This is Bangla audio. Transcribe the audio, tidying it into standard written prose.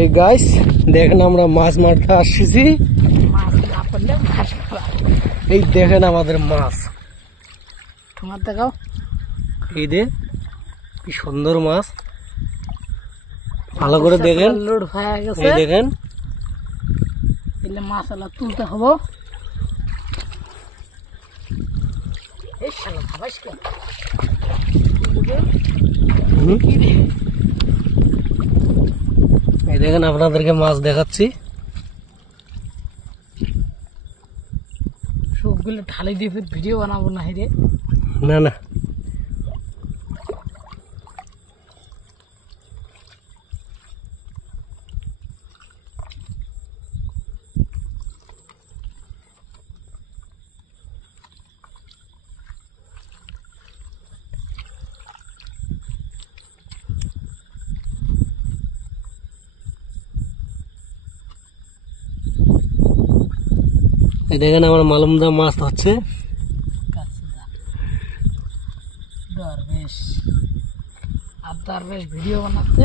এই গাইস দেখেন আমরা মাছ মারতে আসছি। এই দেখেন আমাদের মাছ, তোমার দেখাও। এই দে কি সুন্দর মাছ, ভালো করে দেখেন। লোড হয়ে গেছে, এই দেখেন এলে মাছ আলা তুলতে হবে। এই শালা ভাবাস কে এই দেখেন আপনাদেরকে মাছ দেখাচ্ছি। সবগুলো ঢালি দিয়ে ভিডিও বানাবো না রে। না না এই দেখেন আমার মালুমদা মাছ হচ্ছে। দরবেশ আর দরবেশ ভিডিও বানাচ্ছে।